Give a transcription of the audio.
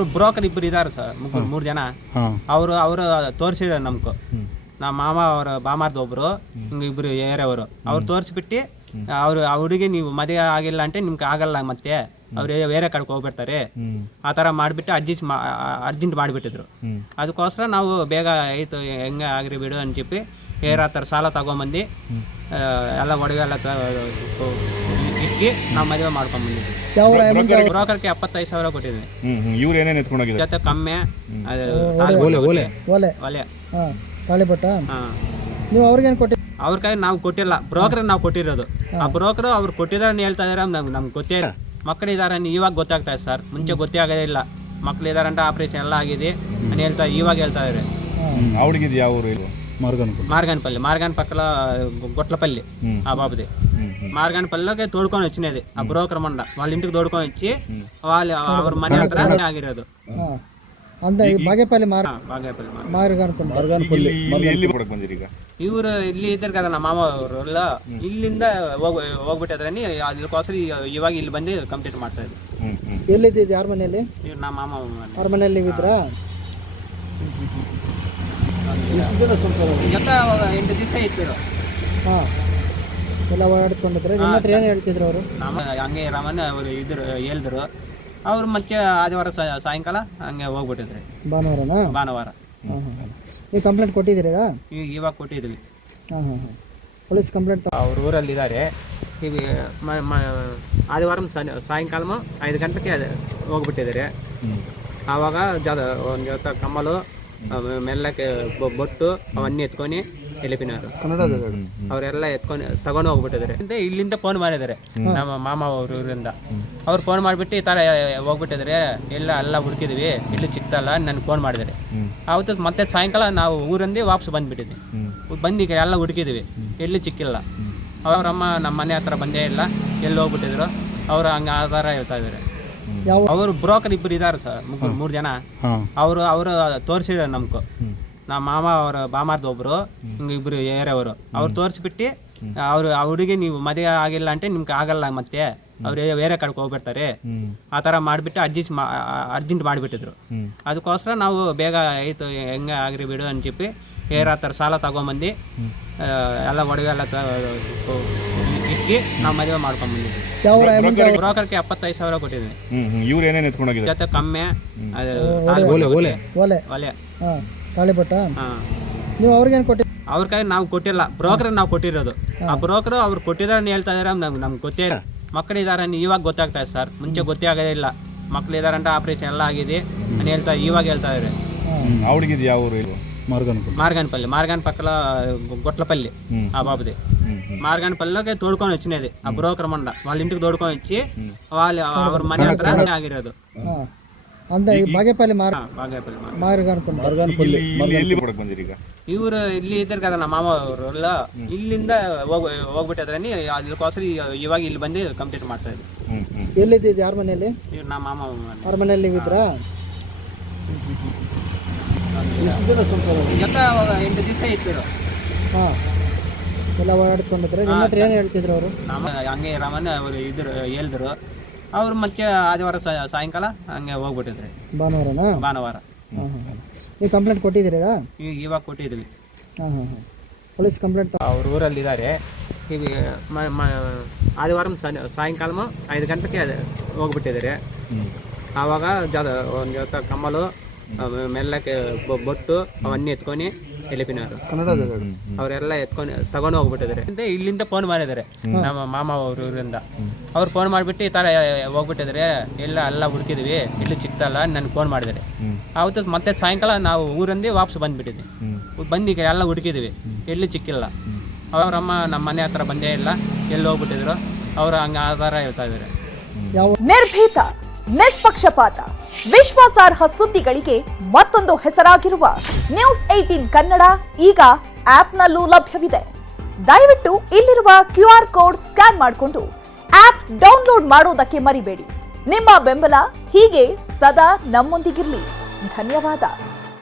ಅವರು ಬ್ರೋಕರ್ ಇಬ್ಬರು ಇದ್ದಾರೆ ಸರ್, ಮೂರು ಜನ. ಅವರು ತೋರಿಸಿದ್ದಾರೆ ನಮ್ಗೆ. ನಮ್ಮ ಮಾಮ ಅವರ ಬಾಮಾರ್ದ ಒಬ್ರು, ಹಿಂಗೆ ಇಬ್ರು ಏರಿಯವರು ಅವ್ರು ತೋರಿಸ್ಬಿಟ್ಟು ಆ ಹುಡುಗಿ ನೀವು ಮದುವೆ ಆಗಿಲ್ಲ అంటే ನಿಮ್ಗೆ ಆಗಲ್ಲ, ಮತ್ತೆ ಅವ್ರು ಬೇರೆ ಕಡೆಗೆ ಹೋಗ್ಬಿಡ್ತಾರೆ, ಆ ಥರ ಮಾಡಿಬಿಟ್ಟು ಅರ್ಜೆಂಟ್ ಮಾಡಿಬಿಟ್ಟಿದ್ರು. ಅದಕ್ಕೋಸ್ಕರ ನಾವು ಬೇಗ ಆಯಿತು ಹೆಂಗೆ ಆಗಿರಿ ಬಿಡು ಅಂತ చెప్పి ಬೇರೆ ಆ ಥರ ಸಾಲ ತಗೊಂಬಂದು ಎಲ್ಲ ಒಡವೆ ಎಲ್ಲ ಇಕ್ಕಿ ನಾವು ಮದುವೆ ಮಾಡ್ಕೊಂಡ್ಬಂದಿದ್ವಿ. ಬ್ರೋಕರ್ಗೆ 75,000 ಕೊಟ್ಟಿದ್ವಿ. ಇವ್ರು ಏನೇನು ಎತ್ಕೊಂಡೋಗಿದ್ದಾರೆ ಜೊತೆ ಕಮ್ಮೆ ಒಲೆ ತಾಳಿಪಟ್ಟ. ನೀವು ಅವ್ರಿಗೇನು ಕೊಟ್ಟಿದ್ದೀರಿ? ಅವ್ರ ಕೈ ನಾವು ಕೊಟ್ಟಿಲ್ಲ, ಬ್ರೋಕರ್ ನಾವು ಕೊಟ್ಟಿರೋದು. ಆ ಬ್ರೋಕರ್ ಅವ್ರು ಕೊಟ್ಟಿದ್ದಾರೆ ಹೇಳ್ತಾ ಇದಾರೆ, ನಮ್ಗೆ ಗೊತ್ತೇ ಇಲ್ಲ. ಮಕ್ಕಳಿದ್ದಾರೆ ಇವಾಗ ಗೊತ್ತಾಗ್ತಾ ಇದೆ ಸರ್, ಮುಂಚೆ ಗೊತ್ತೇ ಆಗೋದೇ ಇಲ್ಲ. ಮಕ್ಕಳಿದಾರಂತ ಆಪರೇಷನ್ ಎಲ್ಲ ಆಗಿದೆ ಅಂತ ಇವಾಗ ಹೇಳ್ತಾ ಇದಾರೆ. ಅವಳಿಗೆ ಯಾವ ಊರು? మార్గాన్ పక్కల గొట్లపల్లి ఆ బాబుది. మార్గాన్ పల్లిలోకి తోడుకొని వచ్చినది ఆ బ్రోకర్ మండ వాళ్ళ ఇంటికి తోడుకొని వచ్చి వాళ్ళు ಅವ್ರ ಮನೆ ಹತ್ರ ಆಗಿರೋದು. ಇವರು ಇಲ್ಲಿ ಇದ್ದಾರೆ కదా ನಮ್ಮ ಮಾಮ ಅವರು, ಇಲ್ಲಿಂದ ಹೋಗ್ಬಿಟ್ಟಿದ್ರನಿ, ಅದಕ್ಕೋಸ್ಕರ ಇವಾಗ ಇಲ್ಲಿ ಬಂದು ಕಂಪ್ಲೀಟ್ ಮಾಡ್ತಾ ಇದ್ರು. ಎಲ್ಲಿದ್ದಿದ್ದು? ಯಾರ ಮನೆಯಲ್ಲಿ? ನಮ್ಮ ಮಾಮ ಅವ್ರ ಮನೆಯಲ್ಲಿ ಇದ್ರಾ? ಜೊತೆ 8 ದಿವಸ ಇತ್ತು. ಎಲ್ಲ ಓಡಾಡ್ಕೊಂಡಿದ್ರೆ ನಿಮ್ಮ ಹತ್ರ ಏನು ಹೇಳ್ತಿದ್ರು ಅವರು? ಹಂಗೆ ರಮನ್ ಅವರು ಇದ್ರು ಹೇಳಿದ್ರು. ಅವ್ರು ಮತ್ತೆ ಆದಿವಾರ ಸಾಯಂಕಾಲ ಹಂಗೆ ಹೋಗ್ಬಿಟ್ಟಿದ್ರಿ. ಭಾನುವಾರ. ನೀವು ಕಂಪ್ಲೇಂಟ್ ಕೊಟ್ಟಿದ್ದೀರಿ? ಇವಾಗ ಕೊಟ್ಟಿದ್ವಿ. ಪೊಲೀಸ್ ಕಂಪ್ಲೇಂಟ್ ಅವ್ರ ಊರಲ್ಲಿ ಇದ್ದಾರೆ. ಈಗ ಆದಿವಾರ ಸಾಯಂಕಾಲ 5 ಗಂಟೆಗೆ ಹೋಗ್ಬಿಟ್ಟಿದ್ದಾರೆ. ಆವಾಗ ಒಂದು ಜೊತೆ ಕಮ್ಮಲು ಮೆಲ್ಲಕ್ಕೆ ಬೊಟ್ಟು ಅವన్నీ ಎತ್ಕೊಂಡು ಎಲಿಪಿನಾರು ಅವರೆಲ್ಲ ಎತ್ಕೊಂಡು ತಗೊಂಡು ಹೋಗ್ಬಿಟ್ಟಿದ್ದಾರೆ. ಇಲ್ಲಿಂದ ಫೋನ್ ಮಾಡಿದ್ದಾರೆ ನಮ್ಮ ಮಾಮ ಅವ್ರ ಊರಿಂದ. ಅವ್ರು ಫೋನ್ ಮಾಡಿಬಿಟ್ಟು ಈ ಥರ ಹೋಗ್ಬಿಟ್ಟಿದ್ದಾರೆ, ಎಲ್ಲ ಹುಡುಕಿದ್ವಿ, ಇಲ್ಲಿ ಸಿಕ್ತಲ್ಲ, ನನಗೆ ಫೋನ್ ಮಾಡಿದ್ದಾರೆ. ಆವತ್ತು ಮತ್ತೆ ಸಾಯಂಕಾಲ ನಾವು ಊರಿಂದ ವಾಪಸ್ ಬಂದುಬಿಟ್ಟಿದ್ವಿ. ಬಂದು ಎಲ್ಲ ಹುಡುಕಿದ್ವಿ, ಎಲ್ಲಿ ಸಿಕ್ಕಿಲ್ಲ. ಅವರಮ್ಮ ನಮ್ಮ ಮನೆ ಹತ್ರ ಬಂದೇ ಇಲ್ಲ, ಎಲ್ಲಿ ಹೋಗ್ಬಿಟ್ಟಿದ್ರು. ಅವರು ಹಂಗೆ ಆ ಥರ ಹೇಳ್ತಾ ಇದ್ದಾರೆ. ಅವರು ಬ್ರೋಕರ್ ಇಬ್ಬರು ಇದ್ದಾರೆ ಸರ್, ಮೂರು ಜನ. ಅವರು ತೋರಿಸಿದ್ದಾರೆ ನಮ್ಗೆ. ನಮ್ಮ ಮಾಮ ಅವರ ಬಾಮಾರ್ದ ಒಬ್ರು, ಹಿಂಗೆ ಇಬ್ರು ಏರಿಯವರು ಅವ್ರು ತೋರಿಸ್ಬಿಟ್ಟು ಆ ಹುಡುಗಿ ನೀವು ಮದುವೆ ಆಗಿಲ್ಲ అంటే ನಿಮ್ಗೆ ಆಗಲ್ಲ, ಮತ್ತೆ ಅವ್ರು ಬೇರೆ ಕಡೆಗೆ ಹೋಗ್ಬಿಡ್ತಾರೆ, ಆ ಥರ ಮಾಡಿಬಿಟ್ಟು ಅರ್ಜೆಂಟ್ ಮಾಡಿಬಿಟ್ಟಿದ್ರು. ಅದಕ್ಕೋಸ್ಕರ ನಾವು ಬೇಗ ಆಯಿತು ಹೆಂಗೆ ಆಗಿರಿ ಬಿಡು ಅಂತ చెప్పి ಬೇರೆ ಆ ಥರ ಸಾಲ ತಗೊಂಬಂದು ಎಲ್ಲ ಒಡವೆ ಎಲ್ಲ ಇಕ್ಕಿ ನಾವು ಮದುವೆ ಮಾಡ್ಕೊಂಡ್ಬಂದಿದ್ವಿ. ಬ್ರೋಕರ್ಗೆ 75,000 ಕೊಟ್ಟಿದ್ವಿ. ಇವ್ರು ಏನೇನು ಎತ್ಕೊಂಡೋಗಿದ್ದಾರೆ? ಜೊತೆ ಕಮ್ಮೆ ಒಲೆ ತಾಳಿಪಟ್ಟ. ನೀವು ಅವ್ರಿಗೇನು ಕೊಟ್ಟಿದ್ದೀರಿ? ಅವ್ರ ಕೈ ನಾವು ಕೊಟ್ಟಿಲ್ಲ, ಬ್ರೋಕರ್ ನಾವು ಕೊಟ್ಟಿರೋದು. ಆ ಬ್ರೋಕರ್ ಅವ್ರು ಕೊಟ್ಟಿದ್ದಾರೆ ಹೇಳ್ತಾ ಇದಾರೆ, ನಮ್ಗೆ ಗೊತ್ತೇ ಇಲ್ಲ. ಮಕ್ಕಳಿದ್ದಾರೆ ಇವಾಗ ಗೊತ್ತಾಗ್ತಾ ಇದೆ ಸರ್, ಮುಂಚೆ ಗೊತ್ತೇ ಆಗೋದೇ ಇಲ್ಲ. ಮಕ್ಕಳಿದಾರಂತ ಆಪರೇಷನ್ ಎಲ್ಲ ಆಗಿದೆ ಅಂತ ಇವಾಗ ಹೇಳ್ತಾ ಇದಾರೆ. ಅವಳಿಗೆ ಯಾವ ಊರು? మార్గాన్ పక్కల గొట్లపల్లి ఆ బాబుది. మార్గాన్ పల్లిలోకి తోడుకొని వచ్చినది ఆ బ్రోకర్ మండ వాళ్ళ ఇంటికి తోడుకొని వచ్చి వాళ్ళు ಅವ್ರ ಮನೆ ಹತ್ರ ಆಗಿರೋದು. ಇವರು ಇಲ್ಲಿ ಇದ್ದಾರೆ కదా ನಮ್ಮ ಮಾಮ ಅವರು, ಇಲ್ಲಿಂದ ಹೋಗ್ಬಿಟ್ಟಿದ್ರನಿ, ಅದಕ್ಕೋಸ್ಕರ ಇವಾಗ ಇಲ್ಲಿ ಬಂದು ಕಂಪ್ಲೀಟ್ ಮಾಡ್ತಾ ಇದ್ವಿ. ಎಲ್ಲಿದ್ದಿದ್ದು? ಯಾರ ಮನೆಯಲ್ಲಿ? ನಮ್ಮ ಮಾಮ ಅವ್ರ ಮನೆಯಲ್ಲಿ ಇದ್ರಾ? ಜೊತೆ 8 ದಿವಸ ಇತ್ತು. ಎಲ್ಲ ಓಡಾಡ್ಕೊಂಡಿದ್ರೆ ನಿಮ್ಮ ಹತ್ರ ಏನು ಹೇಳ್ತಿದ್ರು ಅವರು? ಹಂಗೆ ರಮನ್ ಅವರು ಇದ್ರು ಹೇಳಿದ್ರು. ಅವ್ರು ಮತ್ತೆ ಆದಿವಾರ ಸಾಯಂಕಾಲ ಹಂಗೆ ಹೋಗ್ಬಿಟ್ಟಿದ್ರಿ. ಭಾನುವಾರ. ನೀವು ಕಂಪ್ಲೇಂಟ್ ಕೊಟ್ಟಿದ್ದೀರಿ? ಇವಾಗ ಕೊಟ್ಟಿದ್ವಿ. ಪೊಲೀಸ್ ಕಂಪ್ಲೇಂಟ್ ಅವ್ರ ಊರಲ್ಲಿ ಇದ್ದಾರೆ. ಈಗ ಆದಿವಾರ ಸಾಯಂಕಾಲ 5 ಗಂಟೆಗೆ ಹೋಗ್ಬಿಟ್ಟಿದ್ದಾರೆ. ಆವಾಗ ಒಂದು ಜೊತೆ ಕಮ್ಮಲು ಮೆಲ್ಲಕ್ಕೆ ಬೊಟ್ಟು ಅವన్నీ ಎತ್ಕೊಂಡು ಎಲಿಪಿನಾರು ಅವರೆಲ್ಲ ಎತ್ಕೊಂಡು ತಗೊಂಡು ಹೋಗ್ಬಿಟ್ಟಿದ್ದಾರೆ. ಇಲ್ಲಿಂದ ಫೋನ್ ಮಾಡಿದ್ದಾರೆ ನಮ್ಮ ಮಾಮ ಅವ್ರ ಊರಿಂದ. ಅವ್ರು ಫೋನ್ ಮಾಡಿಬಿಟ್ಟು ಈ ಥರ ಹೋಗ್ಬಿಟ್ಟಿದ್ದಾರೆ, ಎಲ್ಲ ಹುಡುಕಿದ್ವಿ, ಇಲ್ಲಿ ಸಿಕ್ತಲ್ಲ, ನನಗೆ ಫೋನ್ ಮಾಡಿದ್ದಾರೆ. ಆವತ್ತು ಮತ್ತೆ ಸಾಯಂಕಾಲ ನಾವು ಊರಿಂದ ವಾಪಸ್ ಬಂದುಬಿಟ್ಟಿದ್ವಿ. ಬಂದು ಎಲ್ಲ ಹುಡುಕಿದ್ವಿ, ಎಲ್ಲಿ ಸಿಕ್ಕಿಲ್ಲ. ಅವರಮ್ಮ ನಮ್ಮ ಮನೆ ಹತ್ರ ಬಂದೇ ಇಲ್ಲ, ಎಲ್ಲಿ ಹೋಗ್ಬಿಟ್ಟಿದ್ರು. ಅವರು ಹಂಗೆ ಆ ಥರ ಹೇಳ್ತಾ ಇದ್ದಾರೆ. ನಿರ್ಭೀತ, ನಿಷ್ಪಕ್ಷಪಾತ, ವಿಶ್ವಾಸಾರ್ಹ ಸುದ್ದಿಗಳಿಗೆ ಮತ್ತೊಂದು ಹೆಸರಾಗಿರುವ ನ್ಯೂಸ್ 18 ಕನ್ನಡ ಈಗ ಆಪ್ನಲ್ಲೂ ಲಭ್ಯವಿದೆ. ದಯವಿಟ್ಟು ಇಲ್ಲಿರುವ QR ಕೋಡ್ ಸ್ಕ್ಯಾನ್ ಮಾಡಿಕೊಂಡು ಆಪ್ ಡೌನ್ಲೋಡ್ ಮಾಡೋದಕ್ಕೆ ಮರಿಬೇಡಿ. ನಿಮ್ಮ ಬೆಂಬಲ ಹೀಗೆ ಸದಾ ನಮ್ಮೊಂದಿಗಿರಲಿ. ಧನ್ಯವಾದ.